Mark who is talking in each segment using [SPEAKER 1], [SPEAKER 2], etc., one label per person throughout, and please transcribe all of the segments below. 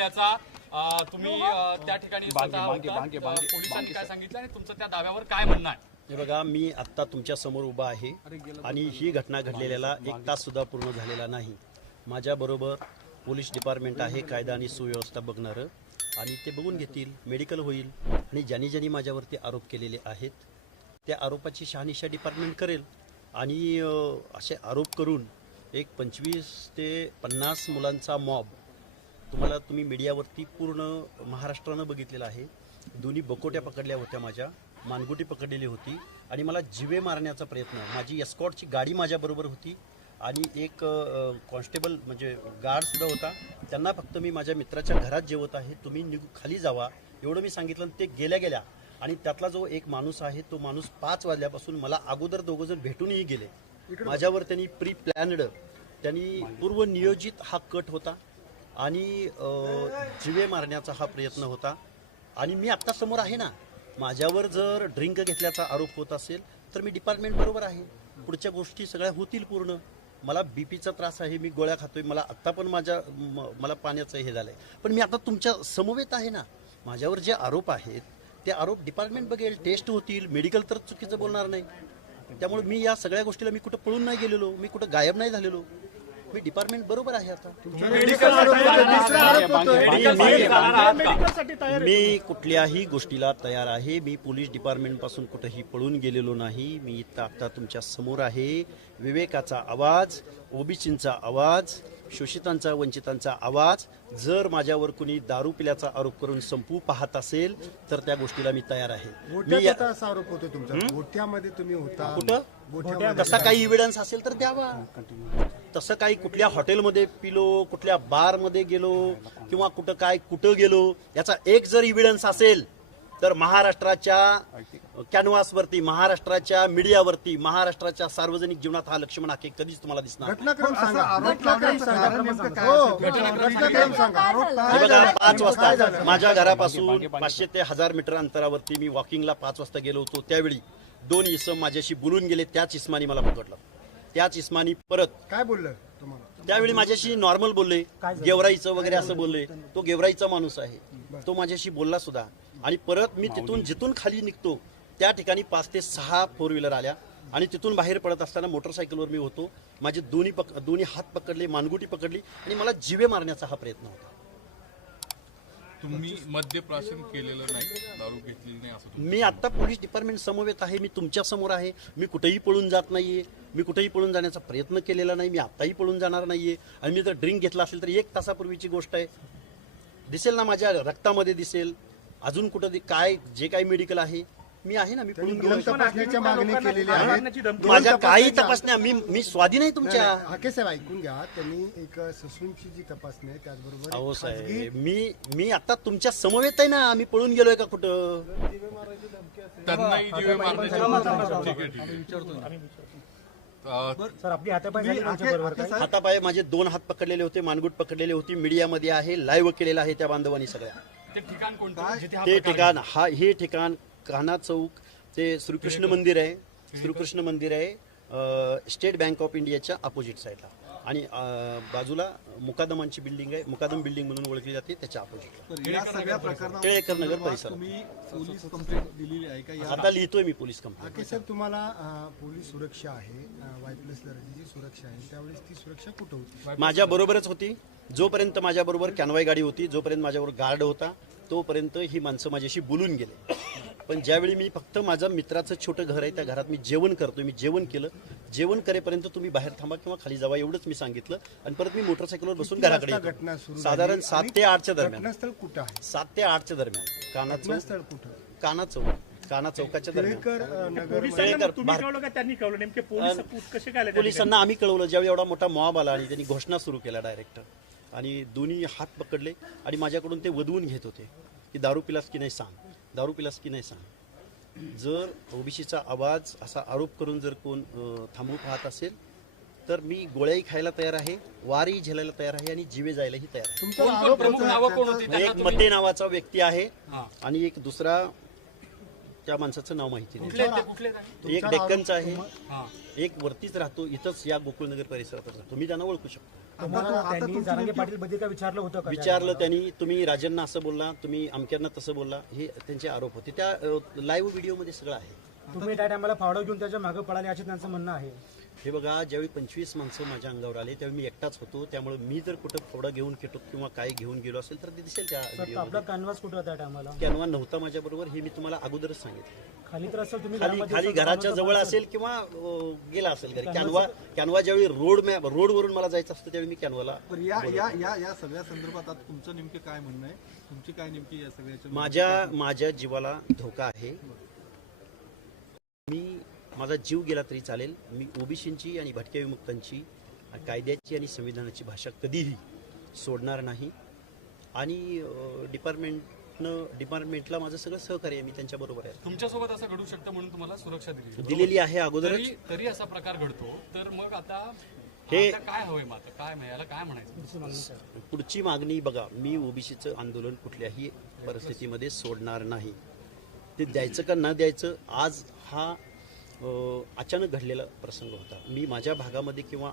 [SPEAKER 1] पिल्याचा अं, तुम्ही त्या ठिकाणी पोलिसांनी काय. सांगितलं आणि तुमचं त्या दाव्यावर काय म्हणणं आहे?
[SPEAKER 2] हे बघा मी आत्ता तुमच्यासमोर उभा आहे आणि ही घटना घडलेल्याला एक तास सुद्धा पूर्ण झालेला नाही. माझ्याबरोबर पोलीस डिपार्टमेंट आहे कायदा आणि सुव्यवस्था बघणारं. आणि ते बघून घेतील मेडिकल होईल. आणि ज्यांनी ज्यांनी माझ्यावरती आरोप केलेले आहेत त्या आरोपाची शहानिशा डिपार्टमेंट करेल. आणि असे आरोप करून एक पंचवीस ते पन्नास मुलांचा मॉब तुम्हाला तुम्ही मीडियावरती पूर्ण महाराष्ट्रानं बघितलेलं आहे. दोन्ही बकोट्या पकडल्या होत्या माझ्या. मानगुटी पकडलेली होती. आणि मला जिवे मारण्याचा प्रयत्न माझी एस्कॉटची गाडी माझ्याबरोबर होती. आणि एक कॉन्स्टेबल म्हणजे गार्डसुद्धा होता. त्यांना फक्त मी माझ्या मित्राच्या घरात जेवत आहे. तुम्ही निघू खाली जावा. एवढं मी सांगितलं आणि ते गेल्या गेल्या. आणि त्यातला जो एक माणूस आहे तो माणूस पाच वाजल्यापासून मला अगोदर दोघं जण भेटूनही गेले. माझ्यावर त्यांनी प्री प्लॅन्ड त्यांनी पूर्व नियोजित हा कट होता. आणि जिवे मारण्याचा हा प्रयत्न होता. आणि मी आत्ता समोर आहे ना माझ्यावर जर ड्रिंक घेतल्याचा आरोप होत असेल तर मी डिपार्टमेंट बरोबर आहे. पुढच्या गोष्टी सगळ्या होतील पूर्ण. मला बीपीचा त्रास आहे मी गोळ्या खातोय मला आत्ता पण माझ्या मला पाण्याचं हे झालंय. पण मी आता तुमच्या समवेत आहे ना माझ्यावर जे आरोप आहेत ते आरोप डिपार्टमेंट बघेल टेस्ट होतील मेडिकल तर चुकीचं बोलणार नाही. त्यामुळे मी या सगळ्या गोष्टीला मी कुठं पळून नाही गेलेलो मी कुठं गायब नाही झालेलो. मी डिपार्टमेंट बरोबर आहे आता. मी कुठल्याही गोष्टीला तयार आहे. मी पोलीस डिपार्टमेंटपासून कुठेही पळून गेलेलो नाही. मी इथं आता तुमच्यासमोर आहे. विवेकाचा आवाज ओबीसींचा आवाज शोषितांचा वंचितांचा आवाज. जर माझ्यावर कुणी दारू पिल्याचा आरोप करून संपू पाहत असेल तर त्या गोष्टीला मी तयार आहे. मी
[SPEAKER 3] गोठ्यात
[SPEAKER 2] या-
[SPEAKER 3] होता असा आरोप होतो तुमचा. गोठ्यामध्ये तुम्ही होता.
[SPEAKER 2] कुठं? तसा काही इव्हिडन्स असेल तर द्यावा. तसं काही कुठल्या हॉटेलमध्ये पिलो कुठल्या बारमध्ये गेलो किंवा कुठं काय कुठं गेलो याचा एक जर इव्हिडन्स असेल तर महाराष्ट्राच्या कॅनव्हासवरती महाराष्ट्राच्या मीडियावरती महाराष्ट्राच्या सार्वजनिक जीवनात हा लक्ष्मण हाके कधीच तुम्हाला दिसणार नाही.
[SPEAKER 3] घटनाक्रम सांगा? घटनाक्रम सांगा.
[SPEAKER 4] काय असेल?
[SPEAKER 3] घटनाक्रम सांगा.
[SPEAKER 2] बघा पाच वाजता माझ्या घरापासून पाचशे ते हजार मीटर अंतरावरती मी वॉकिंगला पाच वाजता गेलो होतो. त्यावेळी दोन इसम माझ्याशी बोलून गेले. त्याच इस्मानी मला पकडलं. त्याच इस्मानी परत
[SPEAKER 3] काय बोललं तुम्हाला?
[SPEAKER 2] त्यावेळी माझ्याशी नॉर्मल बोलले. गेवराईचं वगैरे असं बोलले. तो गेवराईचा माणूस आहे. तो माझ्याशी बोलला सुद्धा. आणि परत मी तिथून जिथून खाली निघतो त्या ठिकाणी पाच ते सहा फोर व्हीलर आल्या. आणि तिथून बाहेर पडत असताना मोटरसायकलवर मी होतो. माझे दोन्ही पक दोन्ही हात पकडले मानगुटी पकडली आणि मला जिवे मारण्याचा हा प्रयत्न होता.
[SPEAKER 5] तुम्ही मद्यप्राशन केलेलं नाही दारू घेतलेली नाही असं
[SPEAKER 2] मी आता पोलीस डिपार्टमेंट समवेत आहे. मी तुमच्यासमोर आहे. मी कुठेही पळून जात नाहीये. मी कुठेही पळून जाण्याचा प्रयत्न केलेला नाही मी आताही पळून जाणार नाहीये आणि मी जर ड्रिंक घेतला असेल तर एक तासापूर्वीची गोष्ट आहे दिसेल ना माझ्या रक्तामध्ये दिसेल अजून कुठं काय जे काही मेडिकल आहे मी आहे ना मी पळून माझ्या काही तपासण्या मी मी स्वाधीन आहे तुमच्या
[SPEAKER 3] हाके साहेब ऐकून घ्या त्यांनी एक ससूनची जी तपासणी आहे त्याचबरोबर
[SPEAKER 2] अहो साहेब मी मी आता तुमच्या समवेत आहे ना मी पळून गेलोय का कुठं
[SPEAKER 5] त्यांनाही अं,
[SPEAKER 3] हाके-
[SPEAKER 2] हातापाय माझे दोन हात पकडलेले होते मानगुट पकडलेले होती मीडियामध्ये आहे लाईव्ह केलेलं आहे त्या बांधवांनी सगळ्या.
[SPEAKER 1] ते ठिकाण कोणतं? जिथे हा
[SPEAKER 2] ते
[SPEAKER 1] प्रकार
[SPEAKER 2] ठिकाण हा हे ठिकाण कान्हा चौक ते श्रीकृष्ण मंदिर आहे. श्रीकृष्ण. मंदिर आहे स्टेट बँक ऑफ इंडियाच्या अपोजिट साईडला आणि बाजूला मुकादमांची बिल्डिंग आहे. मुकादम बिल्डिंग म्हणून ओळखली जाते. त्याच्या अपोजिट
[SPEAKER 4] या सगळ्या प्रकरणावर
[SPEAKER 2] टिळेकर नगर परिसर
[SPEAKER 4] तुम्ही पोलीस कंप्लेंट दिलेली आहे का? या
[SPEAKER 2] आता लिहितोय मी पोलीस कंप्लेंट
[SPEAKER 3] साहेब तुम्हाला पोलीस सुरक्षा आहे. वाय प्लस दर्जाची सुरक्षा आहे. त्यावेळेस ती सुरक्षा कुठं होती?
[SPEAKER 2] माझ्या बरोबरच होती. जोपर्यंत माझ्या बरोबर कॅनवाय गाडी होती जोपर्यंत माझ्याबरोबर गार्ड होता तोपर्यंत ही माणसं माझ्याशी बोलून गेले. पण ज्यावेळी मी फक्त माझं मित्राचं छोटं घर आहे त्या घरात मी जेवण करतोय मी जेवण केलं जेवण करेपर्यंत तुम्ही बाहेर थांबा किंवा खाली जावा एवढंच मी सांगितलं. आणि परत मी मोटरसायकलवर बसून घराकडे साधारण सात ते आठच्या दरम्यान.
[SPEAKER 3] घटनास्थळ कुठं आहे?
[SPEAKER 2] सात ते आठच्या दरम्यान. काना चौक
[SPEAKER 3] घटनास्थळ कुठं?
[SPEAKER 2] काना चौक. काना चौकाच्या दरम्यान.
[SPEAKER 3] टिळेकर अं, नगर
[SPEAKER 2] टिळेकर
[SPEAKER 6] तुम्ही
[SPEAKER 2] भार-
[SPEAKER 6] कळवलं का त्यांनी कळवलं? नेमके पोलीस कसे काय आले त्या
[SPEAKER 2] पोलिसांना आम्ही कळवलं. ज्यावेळी एवढा मोठा मॉब आला आणि त्यांनी घोषणा सुरू केला डायरेक्ट आणि दोन्ही हात पकडले आणि माझ्याकडून ते वधवून घेत होते. की दारू पिलास की नाही सांग. दारू पिलास की नाही सांग. जर ओबीसीचा आवाज असा आरोप करून जर कोण अं, थांबवू पाहत असेल तर मी गोळ्याही खायला तयार आहे वारही झेलायला तयार आहे आणि जीवे जायलाही तयार आहे. एक मते नावाचा व्यक्ती आहे
[SPEAKER 1] हा.
[SPEAKER 2] आणि एक दुसरा त्या माणसाचं नाव माहिती नाही? एक डेक्कनचा आहे.
[SPEAKER 1] हा.
[SPEAKER 2] एक वरतीच राहतो. इथंच या गोकुळनगर परिसरातच राहतो. तुम्ही त्यांना ओळखू शकता.
[SPEAKER 3] विचारलं होतं का?
[SPEAKER 2] विचारलं त्यांनी? तुम्ही राजांना असं बोलला तुम्ही अमक्यांना तसं बोलला. हे त्यांचे आरोप होते. त्या लाईव्ह व्हिडिओमध्ये सगळं आहे.
[SPEAKER 3] तुम्ही त्या टायमाला फावडं घेऊन त्याच्यामागे पळाले असे त्यांचं म्हणणं आहे.
[SPEAKER 2] हे बघा ज्यावेळी पंचवीस माणसं माझ्या अंगावर आले त्यावेळी मी एकटाच होतो. त्यामुळे मी जर कुठं फोडा घेऊन गेलो किंवा काही घेऊन गेलो असेल तर ते दिसेल त्या
[SPEAKER 3] आपला कॅनव्हास कुठं होता त्या टायमाला
[SPEAKER 2] कॅनवा नव्हता माझ्या बरोबर हे मी तुम्हाला अगोदरच सांगितलं.
[SPEAKER 3] खाली तर असेल तुम्ही
[SPEAKER 2] खाली
[SPEAKER 3] घरामध्ये
[SPEAKER 2] खाली घराच्या जवळ असेल. किंवा अं, गेला असेल घरी. कॅनवा कॅनवा ज्यावेळी रोड मॅप रोडवरून मला जायचं असतं त्यावेळी मी कॅनवाला
[SPEAKER 4] पण या या या या सगळ्या संदर्भात आता तुमचं नेमकं काय म्हणणं आहे? तुमची काय नेमकी या सगळ्याच्या
[SPEAKER 2] माझ्या माझ्या जीवाला धोका आहे. मी माझा जीव गेला तरी चालेल. मी ओबीसींची आणि भटक्या विमुक्तांची कायद्याची आणि संविधानाची भाषा कधीही सोडणार नाही. आणि डिपार्टमेंटनं डिपार्टमेंटला माझं सगळं सहकार्य आहे मी त्यांच्याबरोबर आहे.
[SPEAKER 1] तुमच्यासोबत असं घडू शकतं म्हणून तुम्हाला सुरक्षा दिली?
[SPEAKER 2] दिलेली आहे अगोदरच.
[SPEAKER 1] तरी तरी असा प्रकार घडतो. तर मग आता
[SPEAKER 2] हे-
[SPEAKER 1] काय हवंय मग आता? काय याला काय म्हणायचं?
[SPEAKER 2] पुढची मागणी बघा मी ओबीसीचं आंदोलन कुठल्याही परिस्थितीमध्ये सोडणार नाही. ते द्यायचं का न द्यायचं आज हा अचानक घडलेला प्रसंग होता. मी माझ्या भागामध्ये किंवा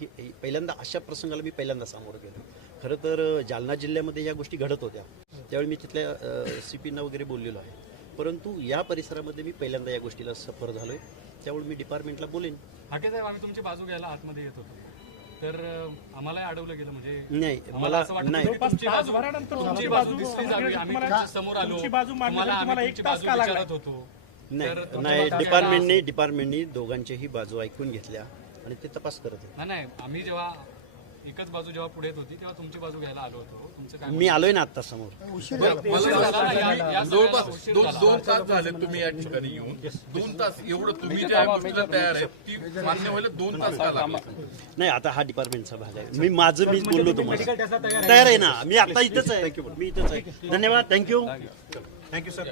[SPEAKER 2] ही पहिल्यांदा अशा प्रसंगाला मी पहिल्यांदा सामोरं गेलो. खरं तर जालना जिल्ह्यामध्ये या गोष्टी घडत होत्या. त्यावेळी मी तिथल्या सी पीना वगैरे बोललेलो आहे. परंतु या परिसरामध्ये मी पहिल्यांदा या गोष्टीला सफर झालोय. त्यामुळे मी डिपार्टमेंटला बोलेन.
[SPEAKER 1] हाके साहेब आम्ही तुमची बाजू घ्यायला आतमध्ये येत होतो. तर अं, आम्हालाही अडवलं गेलं म्हणजे
[SPEAKER 2] नाही
[SPEAKER 1] आम्हाला
[SPEAKER 2] मला
[SPEAKER 1] असं वाटतं
[SPEAKER 2] नाही.
[SPEAKER 1] तुमची बाजू दिसली जावी आम्ही समोर आलो. आम्ही
[SPEAKER 6] एक
[SPEAKER 1] बाजू? विचारत होतो.
[SPEAKER 2] नाही डिपार्टमेंटनी डिपार्टमेंटनी दोघांच्याही बाजू ऐकून घेतल्या आणि ते तपास करत होते.
[SPEAKER 1] नाही नाही आम्ही जेव्हा एकच बाजू जेव्हा पुढे येत होती तेव्हा तुमची बाजू घ्यायला आलो होतो. तुमचं काय
[SPEAKER 2] मी आलोय ना आता समोर.
[SPEAKER 5] जवळपास दोन तास झाले तुम्ही या ठिकाणी येऊन. दोन तास एवढं तुम्ही ज्या गोष्टीला तयार आहे ती मान्य व्हायला दोन तास का लागले?
[SPEAKER 2] नाही आता हा डिपार्टमेंटचा भाग आहे. मी माझं मीच बोललो तुम्हाला. तयार आहे. ना. मी आता इथंच आहे. मी इथंच आहे. धन्यवाद. Thank you thank you sir